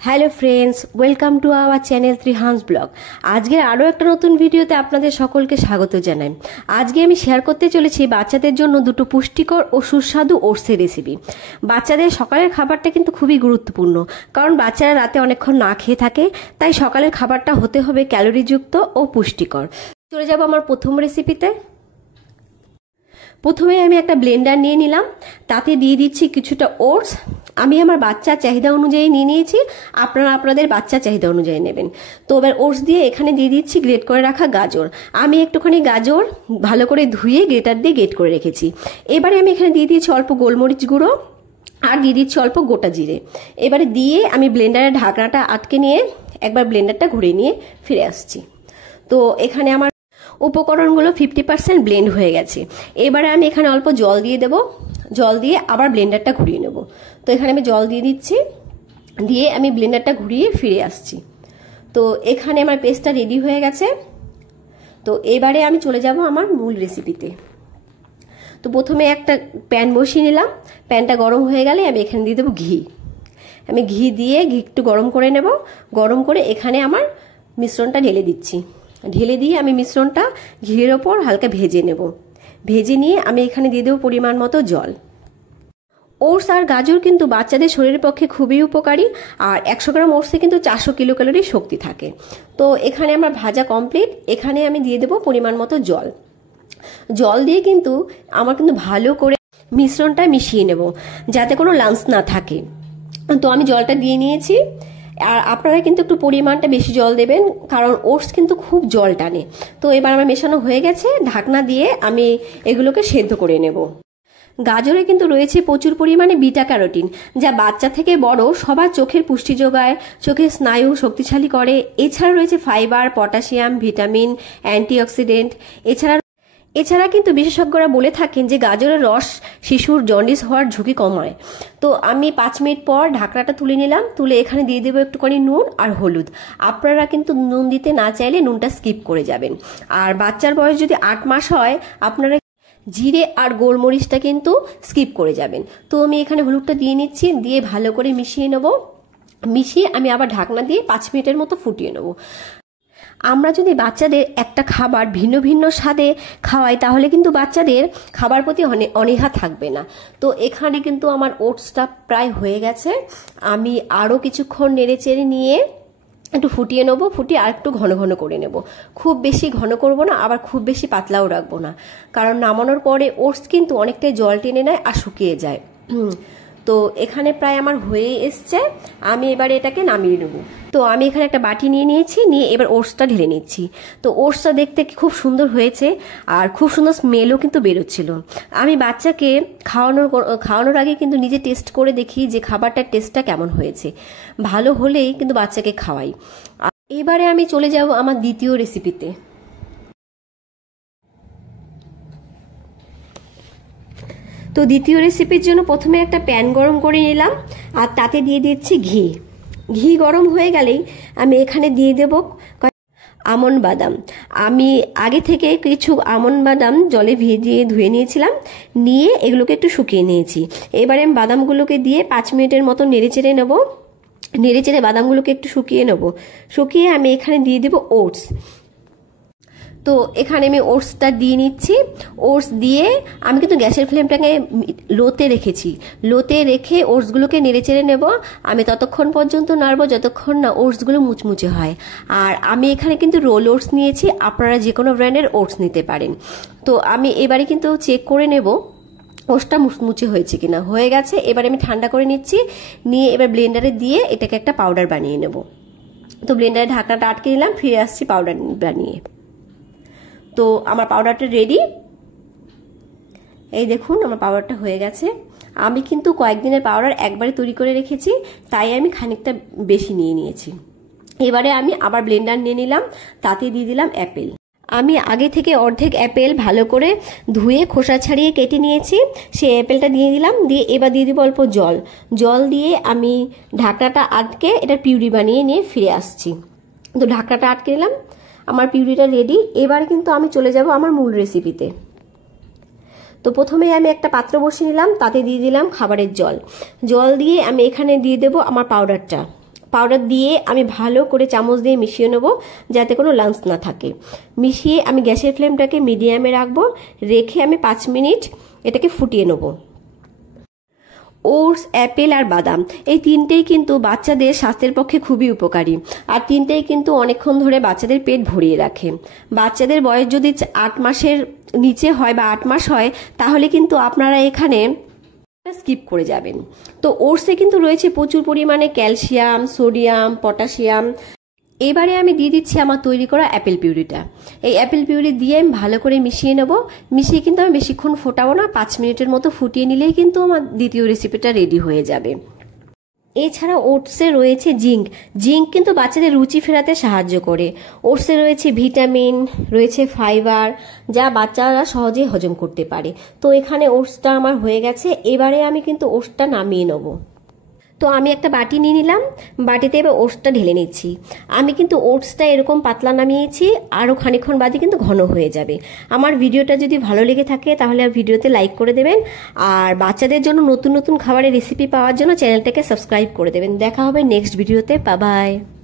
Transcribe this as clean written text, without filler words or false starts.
Hello friends, welcome to our channel Trihan's blog. আজকের আরও একটা নতুন ভিডিওতে আপনাদের সকলকে স্বাগত জানাই। আজকে আমি শেয়ার করতে চলেছি বাচ্চাদের জন্য দুটো পুষ্টিকর ও সুস্বাদু ওটসের রেসিপি। বাচ্চাদের সকালের খাবারটা কিন্তু খুবই গুরুত্বপূর্ণ, কারণ বাচ্চারা রাতে অনেকক্ষণ না খেয়ে থাকে, তাই সকালের খাবারটা হতে হবে ক্যালোরিযুক্ত ও পুষ্টিকর। চলে যাব আমার প্রথম রেসিপিতে। প্রথমে আমি একটা ব্লেন্ডার নিয়ে নিলাম, তাতে দিয়ে দিচ্ছি কিছুটা ওটস। আমি আমার বাচ্চার চাহিদা অনুযায়ী নিয়ে নিয়েছি, আপনারা আপনাদের বাচ্চার চাহিদা অনুযায়ী নেবেন। তো এবার ওটস দিয়ে এখানে দিয়ে দিচ্ছি গ্রেট করে রাখা গাজর। আমি একটুখানি গাজর ভালো করে ধুয়ে গ্রেটার দিয়ে গ্রেট করে রেখেছি। এবারে আমি এখানে দিয়ে দিয়েছি অল্প গোলমরিচ গুঁড়ো আর দিয়ে দিচ্ছি অল্প গোটা জিরে। এবারে দিয়ে আমি ব্লেন্ডারের ঢাকনাটা আটকে নিয়ে একবার ব্লেন্ডারটা ঘুরিয়ে নিয়ে ফিরে আসছি। তো এখানে আমার উপকরণগুলো 50% ব্লেন্ড হয়ে গেছে। এবারে আমি এখানে অল্প জল দিয়ে দেব, জল দিয়ে আবার ব্লেন্ডারটা ঘুরিয়ে নেব। তো এখানে আমি জল দিয়ে দিচ্ছি, দিয়ে আমি ব্লেন্ডারটা ঘুরিয়ে ফিরে আসছি। তো এখানে আমার পেস্টটা রেডি হয়ে গেছে। তো এবারে আমি চলে যাব আমার মূল রেসিপিতে। তো প্রথমে একটা প্যান বসিয়ে নিলাম, প্যানটা গরম হয়ে গেলে আমি এখানে দিয়ে দেবো ঘি। আমি ঘি দিয়ে ঘি একটু গরম করে নেব। গরম করে এখানে আমার মিশ্রণটা ঢেলে দিচ্ছি। ঢেলে দিয়ে আমি মিশ্রণটা ঘিয়ের ওপর হালকা ভেজে নেব। ভেজে নিয়ে আমি এখানে দিয়ে দেবো পরিমাণ মতো জল। ওটস আর গাজর কিন্তু বাচ্চাদের শরীরের পক্ষে খুবই উপকারী, আর 100 গ্রাম ওটসে কিন্তু 400 কিলো ক্যালোরি শক্তি থাকে। তো এখানে আমার ভাজা কমপ্লিট। এখানে আমি দিয়ে দেবো পরিমাণ মতো জল। জল দিয়ে কিন্তু আমার কিন্তু ভালো করে মিশ্রণটা মিশিয়ে নেব, যাতে কোনো লাম্পস না থাকে। তো আমি জলটা দিয়ে নিয়েছি, আর আপনারা কিন্তু একটু পরিমাণটা বেশি জল দেবেন, কারণ ওটস কিন্তু খুব জল টানে। তো এবার আমার মেশানো হয়ে গেছে, ঢাকনা দিয়ে আমি এগুলোকে সেদ্ধ করে নেব। গাজরে কিন্তু রয়েছে প্রচুর পরিমাণে বিটা ক্যারোটিন, যা বাচ্চা থেকে বড় সবার চোখের পুষ্টি যোগায়, চোখের স্নায়ু শক্তিশালী করে। এছাড়া রয়েছে ফাইবার, পটাশিয়াম, ভিটামিন, অ্যান্টিঅক্সিডেন্ট। এছাড়া কিন্তু বিশেষজ্ঞরা বলে থাকেন যে গাজরের রস শিশুর জন্ডিস হওয়ার ঝুঁকি কমায়। তো আমি 5 মিনিট পর ঢাকনাটা তুলে নিলাম, তুলে এখানে দিয়ে দেবো একটুখানি নুন আর হলুদ। আপনারা কিন্তু নুন দিতে না চাইলে নুনটা স্কিপ করে যাবেন। আর বাচ্চার বয়স যদি 8 মাস হয়, আপনারা জিরে আর গোলমরিচটা কিন্তু স্কিপ করে যাবেন। তো আমি এখানে হলুদটা দিয়ে নিচ্ছি, দিয়ে ভালো করে মিশিয়ে নেব। মিশিয়ে আমি আবার ঢাকনা দিয়ে 5 মিনিটের মতো ফুটিয়ে নেব। আমরা যদি বাচ্চাদের একটা খাবার ভিন্ন ভিন্ন স্বাদে খাওয়াই, তাহলে কিন্তু বাচ্চাদের খাবার প্রতি অনীহা থাকবে না। তো এখানে কিন্তু আমার ওটসটা প্রায় হয়ে গেছে। আমি আরও কিছুক্ষণ নেড়ে চেড়ে নিয়ে একটু ফুটিয়ে নেবো। ফুটিয়ে আর একটু ঘন ঘন করে নেব। খুব বেশি ঘন করব না, আবার খুব বেশি পাতলাও রাখবো না, কারণ নামানোর পরে ওটস কিন্তু অনেকটাই জল টেনে নেয় আর শুকিয়ে যায়। তো এখানে প্রায় আমার হয়ে এসছে। আমি এবারে এটাকে নামিয়ে নেব। তো আমি এখানে একটা বাটি নিয়ে নিয়েছি, নিয়ে এবার ওটসটা ঢেলে নিচ্ছি। তো ওটসটা দেখতে খুব সুন্দর হয়েছে, আর খুব সুন্দর স্মেলও কিন্তু বেরোচ্ছিল। আমি বাচ্চাকে খাওয়ানোর আগে কিন্তু নিজে টেস্ট করে দেখি যে খাবারটার টেস্টটা কেমন হয়েছে। ভালো হলেই কিন্তু বাচ্চাকে খাওয়াই। এবারে আমি চলে যাব আমার দ্বিতীয় রেসিপিতে। তো দ্বিতীয় রেসিপির জন্য প্রথমে একটা প্যান গরম করে নিলাম, আর তাতে দিয়ে দিচ্ছি ঘি। ঘি গরম হয়ে গেলেই আমি এখানে দিয়ে দেব আমন্ড বাদাম। আমি আগে থেকে কিছু আমন্ড বাদাম জলে ভিজিয়ে ধুয়ে নিয়েছিলাম, নিয়ে এগুলোকে একটু শুকিয়ে নিয়েছি। এবারে আমি বাদামগুলোকে দিয়ে 5 মিনিটের মতো নেড়েচেড়ে নেব। নেড়েচেড়ে বাদামগুলোকে একটু শুকিয়ে নেব। শুকিয়ে আমি এখানে দিয়ে দেব ওটস। তো এখানে আমি ওটসটা দিয়ে নিচ্ছি। ওটস দিয়ে আমি কিন্তু গ্যাসের ফ্লেমটাকে লোতে রেখেছি। লোতে রেখে ওটসগুলোকে নেড়েচেড়ে নেব। আমি ততক্ষণ পর্যন্ত নাড়বো যতক্ষণ না ওটসগুলো মুচমুচে হয়। আর আমি এখানে কিন্তু রোল ওটস নিয়েছি, আপনারা যে কোনো ব্র্যান্ডের ওটস নিতে পারেন। তো আমি এবারে কিন্তু চেক করে নেব ওটসটা মুচমুচে হয়েছে কিনা। হয়ে গেছে। এবারে আমি ঠান্ডা করে নিচ্ছি, নিয়ে এবার ব্লেন্ডারে দিয়ে এটাকে একটা পাউডার বানিয়ে নেব। তো ব্লেন্ডারে ঢাকনাটা আটকে দিলাম, ফিরে আসছি পাউডার বানিয়ে। তো আমার পাউডারটা রেডি। এই দেখুন আমার পাউডারটা হয়ে গেছে। আমি কিন্তু কয়েকদিনের পাউডার একবারে তৈরি করে রেখেছি, তাই আমি খানিকটা বেশি নিয়ে নিয়েছি। এবারে আমি আবার ব্লেন্ডার নিয়ে নিলাম, তাতে দিয়ে দিলাম অ্যাপেল। আমি আগে থেকে অর্ধেক অ্যাপেল ভালো করে ধুয়ে খোসা ছাড়িয়ে কেটে নিয়েছি, সেই অ্যাপেলটা দিয়ে দিলাম। দিয়ে এবার দিয়ে দিব অল্প জল। জল দিয়ে আমি ঢাকনাটা আটকে এটা পিউরি বানিয়ে নিয়ে ফিরে আসছি। তো ঢাকনাটা আটকে নিলাম, আমার পিউরিটা রেডি। এবার কিন্তু আমি চলে যাব আমার মূল রেসিপিতে। তো প্রথমে আমি একটা পাত্র বসিয়ে নিলাম, তাতে দিয়ে দিলাম খাবারের জল। জল দিয়ে আমি এখানে দিয়ে দেব আমার পাউডারটা। পাউডার দিয়ে আমি ভালো করে চামচ দিয়ে মিশিয়ে নেব, যাতে কোনো লাম্পস না থাকে। মিশিয়ে আমি গ্যাসের ফ্লেমটাকে মিডিয়ামে রাখবো, রেখে আমি 5 মিনিট এটাকে ফুটিয়ে নেব। ওটস, অ্যাপেল আর বাদাম এই তিনটেই কিন্তু বাচ্চাদের স্বাস্থ্যের পক্ষে খুবই উপকারী, আর তিনটেই কিন্তু অনেকক্ষণ ধরে বাচ্চাদের পেট ভরিয়ে রাখে। বাচ্চাদের বয়স যদি 8 মাসের নিচে হয় বা 8 মাস হয়, তাহলে কিন্তু আপনারা এখানে স্কিপ করে যাবেন। তো ওটসে কিন্তু রয়েছে প্রচুর পরিমাণে ক্যালসিয়াম, সোডিয়াম, পটাশিয়াম। এবারে আমি দিয়ে দিচ্ছি আমার তৈরি করা অ্যাপেল পিউরিটা। এই অ্যাপেল পিউরি দিয়ে আমি ভালো করে মিশিয়ে নেব। মিশিয়ে কিন্তু আমি বেশিক্ষণ ফোটাবো না, 5 মিনিটের মতো ফুটিয়ে নিলেই কিন্তু আমার দ্বিতীয় রেসিপিটা রেডি হয়ে যাবে। এছাড়া ওটসে রয়েছে জিঙ্ক। জিঙ্ক কিন্তু বাচ্চাদের রুচি ফেরাতে সাহায্য করে। ওটসে রয়েছে ভিটামিন, রয়েছে ফাইবার, যা বাচ্চারা সহজেই হজম করতে পারে। তো এখানে ওটসটা আমার হয়ে গেছে। এবারে আমি কিন্তু ওটসটা নামিয়ে নেব। তো আমি একটা বাটি নিয়ে নিলাম, বাটিতে এবার ওটসটা ঢেলে নিচ্ছি। আমি কিন্তু ওটসটা এরকম পাতলা নামিয়েছি, আরও খানিকক্ষণ বাদে কিন্তু ঘন হয়ে যাবে। আমার ভিডিওটা যদি ভালো লেগে থাকে তাহলে ভিডিওতে লাইক করে দেবেন, আর বাচ্চাদের জন্য নতুন নতুন খাবারের রেসিপি পাওয়ার জন্য চ্যানেলটাকে সাবস্ক্রাইব করে দেবেন। দেখা হবে নেক্সট ভিডিওতে। Bye bye.